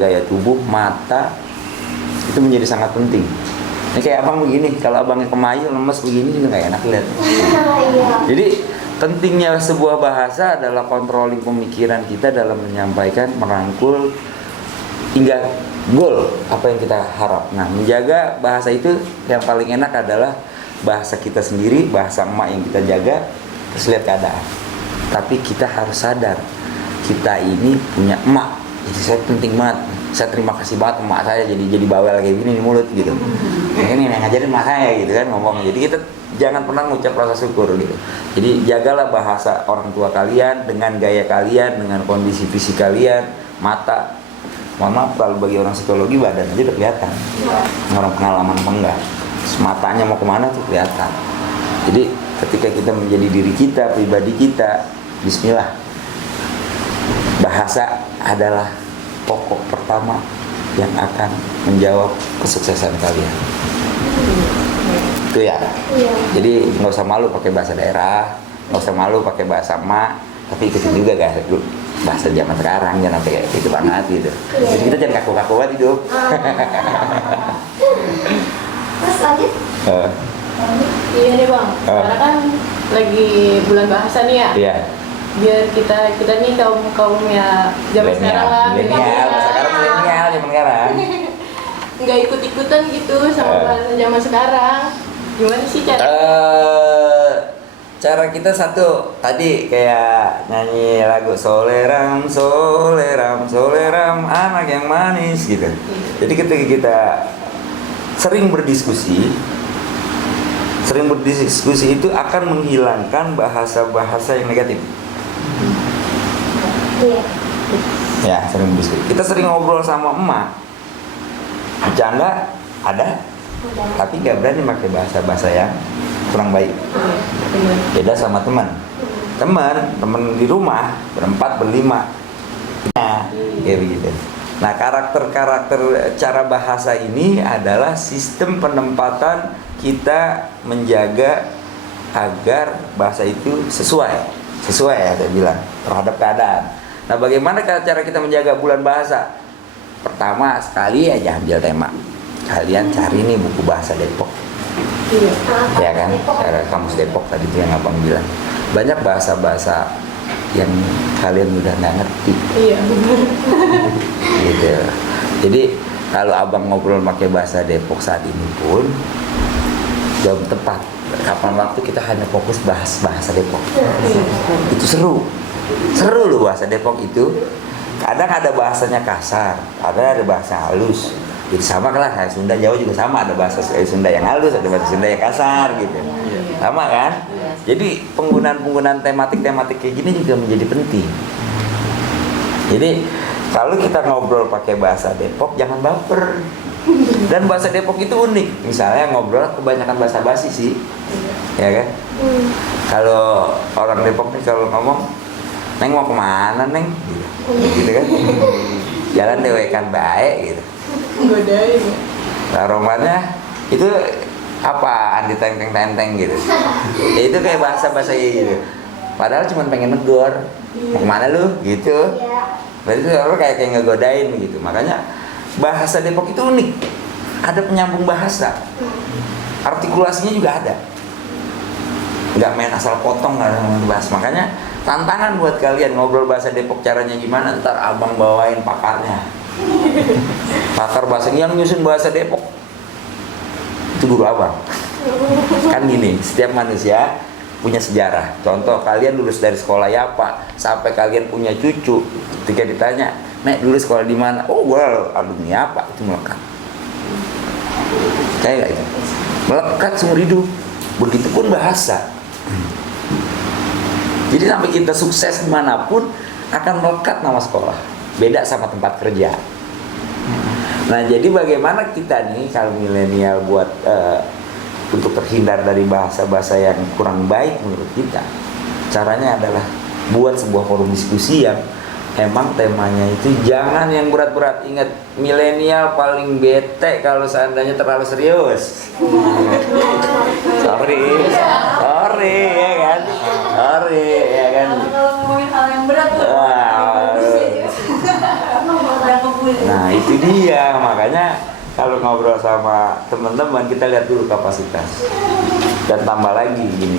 gaya tubuh, mata itu menjadi sangat penting. Ini kayak Abang begini, kalau Abangnya kemayu lemes begini juga nggak enak lihat. Jadi pentingnya sebuah bahasa adalah controlling pemikiran kita dalam menyampaikan, merangkul hingga goal apa yang kita harap. Nah, menjaga bahasa itu yang paling enak adalah bahasa kita sendiri, bahasa emak yang kita jaga, terus lihat keadaan. Tapi kita harus sadar, kita ini punya emak. Jadi saya penting banget. Saya terima kasih banget emak saya jadi bawel kayak gini di mulut gitu. Ini yang ngajarin emak saya gitu kan ngomong. Jadi kita jangan pernah ngucap rasa syukur gitu. Jadi jagalah bahasa orang tua kalian dengan gaya kalian, dengan kondisi fisik kalian, mata. Mohon maaf kalau bagi orang psikologi badan aja udah kelihatan. Orang pengalaman apa enggak. Matanya mau kemana tuh kelihatan. Jadi ketika kita menjadi diri kita, pribadi kita, bismillah. Bahasa adalah pokok pertama yang akan menjawab kesuksesan kalian. Itu ya. Jadi nggak usah malu pakai bahasa daerah, nggak usah malu pakai bahasa emak, tapi ikutin juga guys bahasa zaman sekarang, jangan sampai kayak gitu banget gitu. Jadi kita jangan kaku-kaku banget hidup. Terus lanjut. Iya nih Bang, karena kan lagi bulan bahasa nih ya. Iya. Biar kita nih kaumnya zaman sekarang lah, milenial, bahasa sekarang milenial zaman sekarang. nggak ikut-ikutan gitu sama bahasa zaman sekarang. Gimana sih cara? Cara kita satu tadi kayak nyanyi lagu soleram soleram soleram anak yang manis gitu. Jadi ketika kita sering berdiskusi itu akan menghilangkan bahasa-bahasa yang negatif. Iya. Ya, sering berdiskusi. Kita sering ngobrol sama emak, bercanda ada, tapi nggak berani pakai bahasa-bahasa yang kurang baik. Beda sama teman di rumah berempat berlima, nah, kayak begitu. Nah, karakter cara bahasa ini adalah sistem penempatan kita menjaga agar bahasa itu sesuai ya saya bilang terhadap keadaan. Nah, bagaimana cara kita menjaga bulan bahasa? Pertama sekali aja ambil tema. Kalian cari nih buku bahasa Depok. Iya. Ya kan? Kamus Depok tadi itu yang abang bilang. Banyak bahasa-bahasa yang kalian udah nggak ngerti. Iya benar. Gitu. Jadi kalau abang ngobrol pakai bahasa Depok saat ini pun jauh tepat. Kapan waktu kita hanya fokus bahas bahasa Depok. Itu seru loh bahasa Depok itu. Kadang ada bahasanya kasar, ada bahasa halus. Jadi sama lah kayak Sunda Jawa juga sama, ada bahasa Sunda yang halus, ada bahasa Sunda yang kasar gitu. Sama kan? Jadi penggunaan tematik kayak gini juga menjadi penting. Jadi kalau kita ngobrol pakai bahasa Depok jangan baper. Dan bahasa Depok itu unik. Misalnya ngobrol kebanyakan bahasa basi sih. Ya kan? Kalau orang Depok nih kalau ngomong, "Neng mau kemana, Neng?" Gitu kan? Jalan dewekan baik gitu. Godain ya. Romannya itu apaan ditenteng gitu. Ya itu kayak bahasa gitu. Padahal cuma pengen negor. Mau kemana lu? Gitu. Berarti orang kayak ngegodain gitu. Makanya bahasa Depok itu unik. Ada penyambung bahasa. Artikulasinya juga ada. Nggak main asal potong, nggak bahas. Makanya tantangan buat kalian ngobrol bahasa Depok caranya gimana, ntar abang bawain pakarnya. Pakar bahasa yang nyusun bahasa Depok itu guru abang. Kan gini, setiap manusia punya sejarah. Contoh, kalian lulus dari sekolah ya Pak, sampai kalian punya cucu, ketika ditanya, "Nek, dulu sekolah di mana?" "Oh, gua alumni apa?" Itu melekat. Kayak gak itu? Melekat seumur hidup. Begitupun bahasa. Jadi sampai kita sukses dimanapun akan melekat nama sekolah. Beda sama tempat kerja. Nah, jadi bagaimana kita nih kalau milenial buat untuk terhindar dari bahasa-bahasa yang kurang baik menurut kita? Caranya adalah buat sebuah forum diskusi yang emang temanya itu jangan yang berat-berat. Ingat, milenial paling bete kalau seandainya terlalu serius. Sorry ya kan? Sorry ya kan? Kalau ngomongin hal yang berat tuh. Nah, itu dia. Makanya kalau ngobrol sama teman-teman kita lihat dulu kapasitas. Dan tambah lagi gini.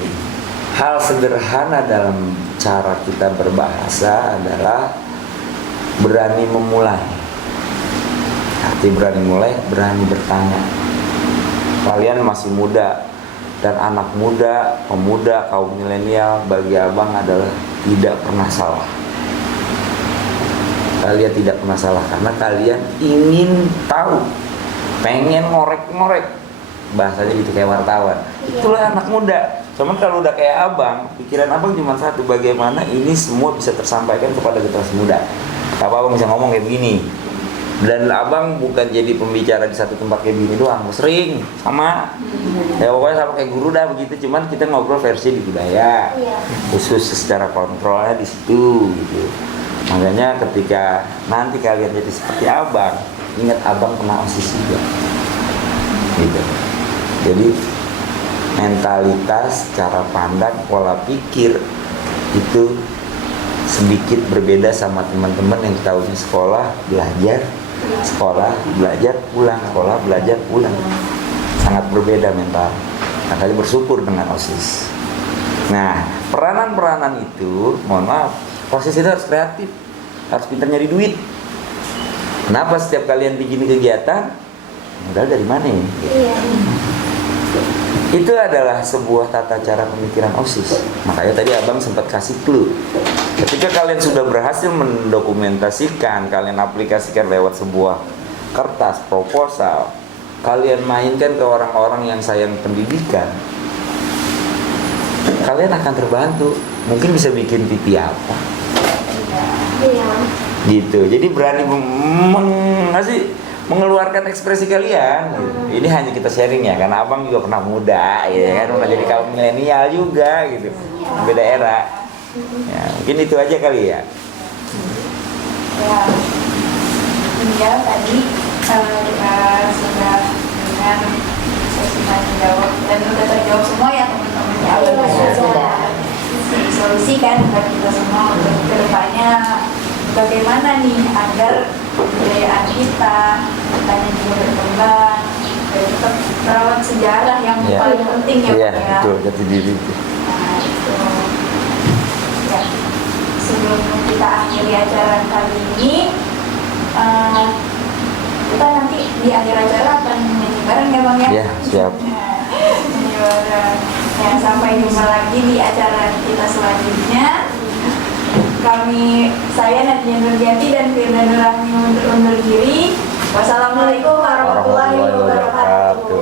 Hal sederhana dalam cara kita berbahasa adalah berani memulai. Arti berani mulai, berani bertanya. Kalian masih muda dan anak muda, pemuda, kaum milenial bagi abang adalah tidak pernah salah. Kalian tidak pernah salah karena kalian ingin tahu, pengen ngorek-ngorek, bahasanya gitu kayak wartawan. Itulah anak muda. Cuman kalau udah kayak abang, pikiran abang cuma satu, bagaimana ini semua bisa tersampaikan kepada generasi muda. Apa abang bisa ngomong kayak begini? Dan abang bukan jadi pembicara di satu tempat kayak gini doang, sering sama. Ya pokoknya sama kayak guru dah begitu. Cuman kita ngobrol versi di budaya, khusus secara kontrolnya di situ gitu. Makanya ketika nanti kalian jadi seperti abang, ingat abang pernah OSIS juga. Gitu. Jadi mentalitas, cara pandang, pola pikir itu sedikit berbeda sama teman-teman yang tahunya sekolah, belajar, pulang, sekolah, belajar, pulang. Sangat berbeda mental. Makanya bersyukur dengan OSIS. Nah, peranan-peranan itu, mohon maaf, OSIS itu harus kreatif, harus pintar nyari duit. Kenapa setiap kalian bikin kegiatan, modal dari mana ya? Itu adalah sebuah tata cara pemikiran OSIS. Makanya tadi abang sempat kasih clue. Ketika kalian sudah berhasil mendokumentasikan, kalian aplikasikan lewat sebuah kertas proposal, kalian mainkan ke orang-orang yang sayang pendidikan, kalian akan terbantu. Mungkin bisa bikin TV apa Iya. gitu. Jadi berani mengeluarkan ekspresi kalian. Ini hanya kita sharing ya, karena abang juga pernah muda, ya kan, pernah jadi kaum milenial juga gitu, beda era. Ya, mungkin itu aja kali ya. Ya, iya tadi kita sudah dengan sesi tanya jawab dan sudah terjawab semua ya teman-teman ya. Iya, sudah. Disolusikan buat kita semua untuk kedepannya bagaimana nih agar kebudayaan kita juga berkembang dan tetap merawat sejarah yang Iya. paling penting ya Iya, Pak ya. betul, jati diri. Nah, itu. Ya, sebelum kita akhiri acara kali ini, kita nanti di akhir acara akan nyanyi bareng ya Bang ya? Iya, siap. Nyanyi bareng. Ya, sampai jumpa lagi di acara kita selanjutnya. Saya Nadia Nurjati dan Firda Nurani undur diri. Wassalamualaikum warahmatullahi wabarakatuh.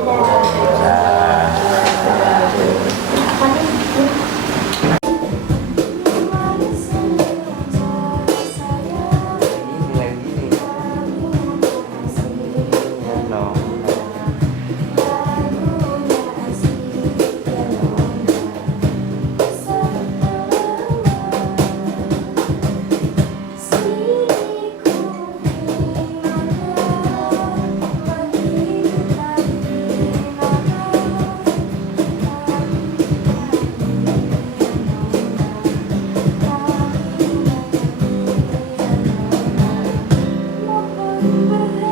Mohon